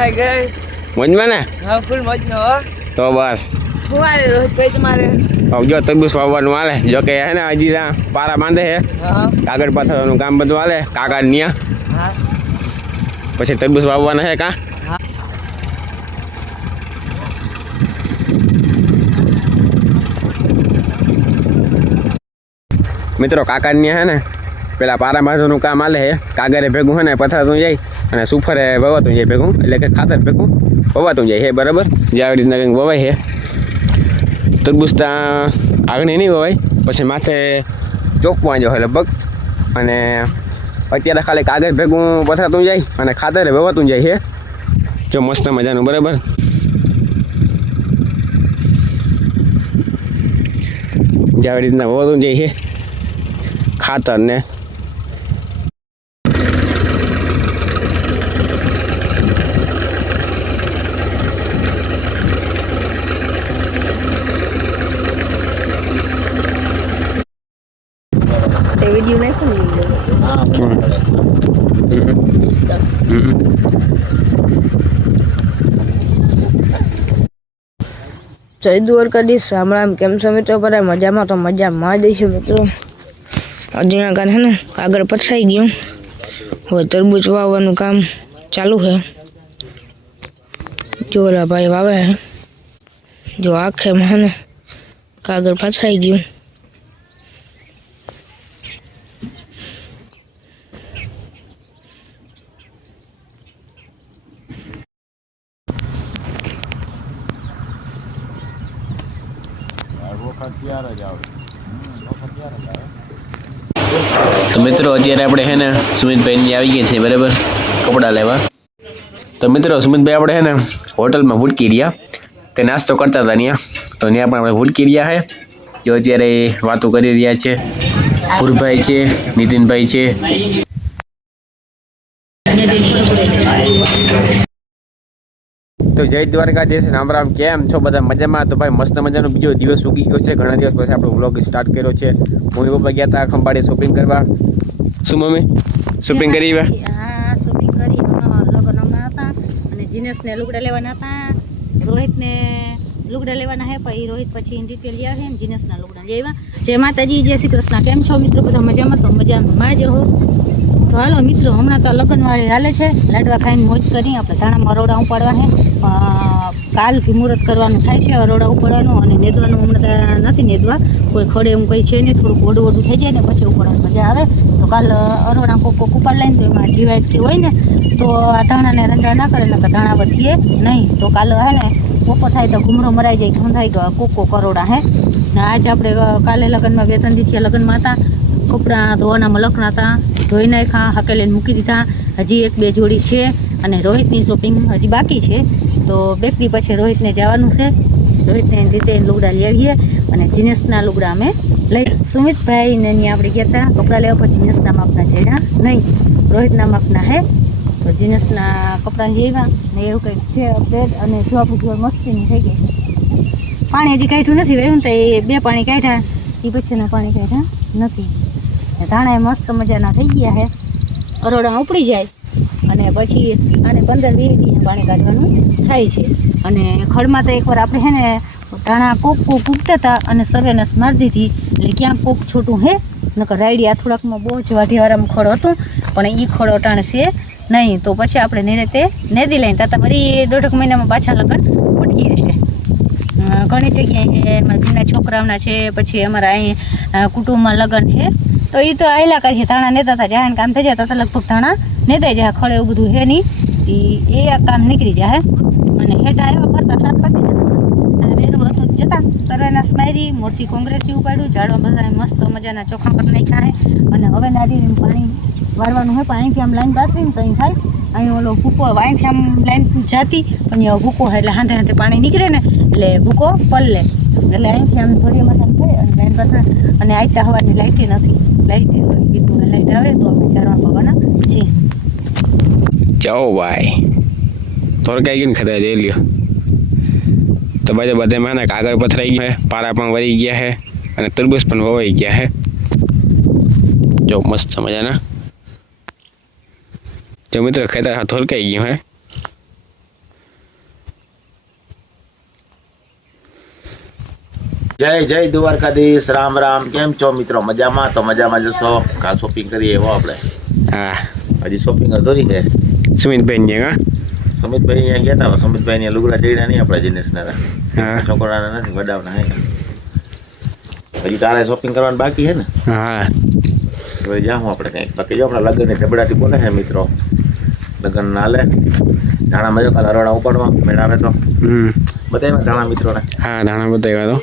Hi guys. મોજ માં ને? હા ફૂલ મોજ નો હો. તો બસ હું આલે રોહિતભાઈ તમારે? જો તરબૂચ વાવવાનું હાલે. જો કે હે ને હજી ત્યાં પારા બાંધે છે. હા. કાગળ પાથરવાનું કામ બધું હાલે. કાકા ન્યા. હા. પછી તરબૂચ વાવવાના છે કા? હા. મિત્રો કાકા ન્યા હે ને પેલા પારા બાંધવાનું કામ હાલે છે. કાગરે ભેગું છે ને પથરાતું જાય અને સુફરે વવાતું જાય ભેગું, એટલે કે ખાતર ભેગું વવાતું જાય છે. બરાબર, જે આવી રીતના કંઈક વવાય છે. તરબૂચ ત્યાં આગળ નહીં વવાય, પછી માથે ચોકવા જો લગભગ. અને અત્યારે ખાલી કાગળ ભેગું પથરાતું જાય અને ખાતરે વવાતું જાય છે. જો મસ્ત મજાનું. બરાબર, જે આવી રીતના વવાતું જાય છે ખાતર ને. વિડિયો નાખો ને. જય દ્વારકાધીશ. રામ રામ. કેમ છો મિત્રો? બધા મજામાં? તો મજામાં દઈશું મિત્રો. હજી કાન હે ને કાગળ પથરાઈ ગયું. હવે તરબૂચ વાવવાનું કામ ચાલુ છે. જો ઓલા ભાઈ વાવે છે. જો આખે હે ને કાગળ પથરાઈ ગયું. તો મિત્રો અત્યારે આપણે છે ને સુમિતભાઈ આવી ગયા છે. બરાબર, કપડાં લેવા. તો મિત્રો સુમિતભાઈ આપણે છે ને હોટલમાં ભૂટકી રહ્યા, તે નાસ્તો કરતા હતા ત્યાં. તો ત્યાં પણ આપણે ભૂટકી રહ્યા છે. જો અત્યારે વાતો કરી રહ્યા છે. ભૂરભાઈ છે, નીતિનભાઈ છે. તો જય દ્વારકાધીશ. રામ રામ. કેમ છો બધા? મજામાં? તો ભાઈ મસ્ત મજાનો બીજો દિવસ ઉગી ગયો છે. ઘણા દિવસ પછી આપણો વ્લોગ સ્ટાર્ટ કર્યો છે. મમ્મી પપ્પા ગયા હતા ખંભાળે શોપિંગ કરવા. શું મમ્મી શોપિંગ કરી? હા, શોપિંગ કરી. લગ્ન હમણાં હતા અને જીનેશને લુગડા લેવાના હતા. રોહિતને લુગડા લેવાના હે, પછી રોહિત પછી ઇન ડિટેલ લઈ આવે. જીનેશના લુગડા લેવા. જય માતાજી, જય શ્રી કૃષ્ણ. કેમ છો મિત્રો? બધા મજામાં? તો મજામાં જ હો. તો હાલો મિત્રો, હમણાં તો લગ્નવાળી હાલે છે. લાડવા ખાઈને મોજ કરી. આપણે ધાણામાં અરોડા ઉપાડવા છે. કાલથી મુહૂર્ત કરવાનું થાય છે. અરોડા ઉપાડવાનું અને નેદવાનું હમણાં નથી નેદવા. કોઈ ખડે એમ કંઈ છે નહીં. થોડુંક ઓડું ઓડું થઈ જાય ને પછી ઉપાડવાની મજા આવે. તો કાલ અરોડા કોક ઉપાડ લઈને તો એમાં જીવાયથી હોય ને તો આ ધાણાને રંજા ના કરે, એટલે ધાણા વધીએ નહીં. તો કાલે હે ને પોપો થાય તો ઘૂમરો મરાઈ જાય. ઘઉં થાય તો કોકો કરોડા હે ને. આજ આપણે કાલે લગ્નમાં 2-3 દિવસથી લગ્નમાં હતા. કપડાં ધોવાનામાં લખણા હતા, ધોઈ નાખ્યા, હકેલીને મૂકી દીધા. હજી 1-2 જોડી છે અને રોહિતની શોપિંગ હજી બાકી છે. તો 2 દી પછી રોહિતને જવાનું છે. રોહિતને રીતે લુગડા લઈ આવીએ અને જીનેશના લુગડા અમે લઈ. સુમિતભાઈને અહીંયા આપણે ગયા હતા કપડાં લેવા, પણ જીનેશના માપના ચડ્યા નહીં. રોહિતના માપના હે. તો જીનેશના કપડાં લઈ આવ્યા ને એવું કંઈક છે અપડેટ. અને જો આપણી જોડ મસ્તીની થઈ ગઈ. પાણી હજી કાઢ્યું નથી વહેવું, તો એ 2 પાણી કાઢ્યા, એ પછીના પાણી કાઢ્યા નથી. ધાણા મસ્ત મજાના થઈ ગયા છે. અરોડા ઉપડી જાય અને પછી આને 15-20 દિવસ પાણી કાઢવાનું થાય છે. અને ખડમાં તો એકવાર આપણે છે ને ધાણા કોક ઉગતા હતા અને સવેનસ મારી દીધી, એટલે ક્યાંક કોક છોટું હે. નકર રાયડી આ થોડાકમાં બહુ જ વાઢીવાળામાં ખડ હતું, પણ એ ખડ અટાણે છે નહીં. તો પછી આપણે નિરેતે નેદી લઈને તો તમારી 1.5 મહિનામાં પાછા લગ્ન ફૂટકી રહેશે. ઘણી જગ્યાએ મારા ઘરના છોકરાઓના છે, પછી અમારા અહીં કુટુંબમાં લગ્ન છે. તો એ તો આયલા કરીએ ધાણા નેતા હતા જાહેર કામ થઈ જાય તો લગભગ ધાણા નેતાઈ જાય ખડે એવું બધું હે નહીં એ કામ નીકળી જાય અને હેઠા આવ્યા ફરતા સાત પતી જતા અને વેરું હતું જતા સર્વેના સ્માયરી મોટી કોંગ્રેસી ઉપાડ્યું ઝાડવા બધા મસ્ત મજાના ચોખા કરી નાખ્યા હે અને હવે નાડી પાણી વાળવાનું હોય પણ અહીંથી આમ લાઈન પાથરી ને કંઈ થાય અહીં ઓલો ભૂકો અહીંથી આમ લાઈન જાતી પણ એ ભૂકો એટલે હાથે હાથે પાણી નીકળે ને એટલે ભૂકો પલ્લે એટલે અહીંથી આમ થોડી મસાન થાય અને લાઈન પાથરે અને આયતા હવાની લાઇટે નથી લાઇટે કીધું લાઇટ આવે તો આપણે ઝાડવા પવાના છીએ જાઓ ભાઈ તોરકાઈ ગયું ને ખતરા જઈ લ્યો તો બાજુ બધામાં ને કાગળ પથરાઈ ગયા છે પારા પણ વળી ગયા છે અને તરબૂચ પણ વવાઈ ગયા છે જો મસ્ત મજાના જો મિત્રો ખેતર થોરકાઈ ગયું હે જય જય દ્વારકાધીશ રામ રામ કેમ છો મિત્રો મજામાં તો મજામાં જશો કાલ શોપિંગ કરીએ એવો આપણે હા હજી શોપિંગ અધૂરી છે સુમિતભાઈ ને હા સુમિતભાઈ અહીંયા ગયા હતા સુમિતભાઈ ને લુગડા જઈને નહીં આપણા જીનેશના હા છોકરાના નથી વડાવના હે હજી તારે શોપિંગ કરવાનું બાકી છે ને હા હવે જાઉં આપણે કંઈક બાકી જો આપણા લગ્નની ધબડાટી બોલે છે મિત્રો લગ્ન ના હાલે ધાણા મજો કાલ હરવાડા ઉપાડવા મેળ આવે તો બધા એવા ધાણા મિત્રોને હા ધાણા બતાવ્યા તો